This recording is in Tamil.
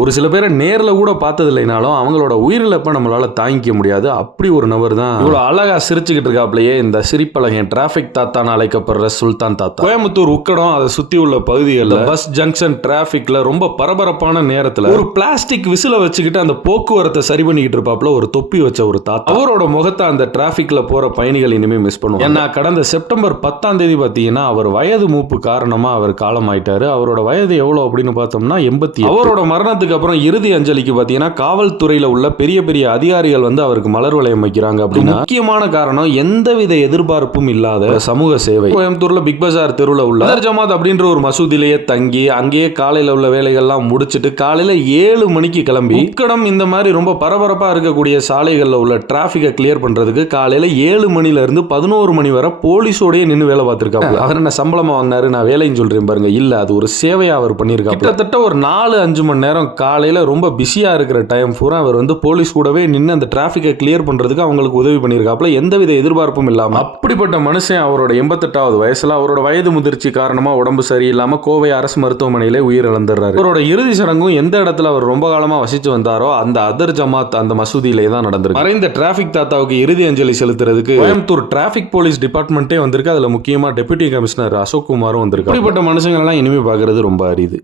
ஒரு சில பேரை நேர்ல கூட பார்த்தது இல்லைனாலும் அவங்களோட உயிரிழப்பை நம்மளால தாங்கிக்க முடியாது. அப்படி ஒரு நபர் தான் இவ்வளவு அழகா சிரிச்சுக்கிட்டு இருக்காப்லயே இந்த சிரிப்பழகன் டிராபிக் தாத்தான்னு அழைக்கப்படுற சுல்தான் தாத்தா. கோயம்புத்தூர் உக்கடம் அதை சுத்தி உள்ள பகுதிகளில் பஸ் ஜங்ஷன் டிராபிக்ல ரொம்ப பரபரப்பான நேரத்துல ஒரு பிளாஸ்டிக் விசில வச்சுக்கிட்டு அந்த போக்குவரத்தை சரி பண்ணிக்கிட்டு இருப்பாப்ல ஒரு தொப்பி வச்ச ஒரு தாத்தா. அவரோட முகத்தை அந்த டிராபிக்ல போற பயணிகள் இனிமே மிஸ் பண்ணுவோம். ஏன்னா கடந்த செப்டம்பர் 10ஆம் தேதி பாத்தீங்கன்னா அவர் வயது மூப்பு காரணமா அவர் காலமாயிட்டாரு. அவரோட வயது எவ்வளவு அப்படின்னு பார்த்தோம்னா 87. அவரோட மரணத்துக்கு அப்புறம் இறுதி அஞ்சலிக்கு பாத்தீங்கன்னா காவல்துறையில உள்ள பெரிய பெரிய அதிகாரிகள் வந்து அவருக்கு மலர் வளையம் வைக்கிறாங்க. அப்படின்னா முக்கியமான காரணம் எந்தவித எதிர்பார்ப்பும் இல்லாத சமூக சேவை. கோயம்புத்தூர்ல பிக் பஜார் தெருவில் உள்ள அதர் ஜமாத் அப்படின்ற ஒரு மசூதியிலேயே தங்கி அங்கேயே காலையில உள்ள வேலைகள்லாம் முடிச்சுட்டு காலையில 7 மணிக்கு கிளம்பி உக்கடம் இந்த மாதிரி ரொம்ப பரபரப்பா இருக்கக்கூடிய சாலைகள்ல உள்ள டிராபிக்கை கிளியர் பண்றதுக்கு காலையில 7 மணில இருந்து 11 மணி வரை போலீஸோடய நின்று வேலை பார்த்திருக்காங்க. அவர் என்ன சம்பளமா வாங்கினாரு நான் வேலைன்னு சொல்றேன் பாருங்க. இல்ல அது ஒரு சேவையா அவர் பண்ணியிருக்காரு. கிட்டத்தட்ட ஒரு 4-5 மணி நேரம் காலையில் ரொம்ப பிஸியாக இருக்கிற டைம் பூரா அவர் வந்து போலீஸ் கூடவே நின்று அந்த டிராஃபிக்கை கிளியர் பண்ணுறதுக்கு அவங்களுக்கு உதவி பண்ணியிருக்காப்புல எந்தவித எதிர்பார்ப்பும் இல்லாமல். அப்படிப்பட்ட மனுஷன் அவரோட 88வது வயசில் அவரோட வயது முதிர்ச்சி காரணமாக உடம்பு சரியில்லாமல் கோவை அரசு மருத்துவமனையிலே உயிரிழந்துடுறாரு. அவரோட இறுதி சடங்கும் எந்த இடத்துல அவர் ரொம்ப காலமாக வசித்து வந்தாரோ அந்த அதர் ஜமாத் அந்த மசூதியிலே தான் நடந்திருக்கு. மறைந்த டிராஃபிக் தாத்தாவுக்கு இறுதி அஞ்சலி செலுத்துறதுக்கு கோயம்புத்தூர் டிராஃபிக் போலீஸ் டிபார்ட்மெண்ட்டே வந்திருக்கு. அதில் முக்கியமாக டெபுட்டி கமிஷனர் அசோக் குமாரும் வந்திருக்கு. அப்படிப்பட்ட மனுஷங்கள்லாம் இனிமே பார்க்கறது ரொம்ப அரிது.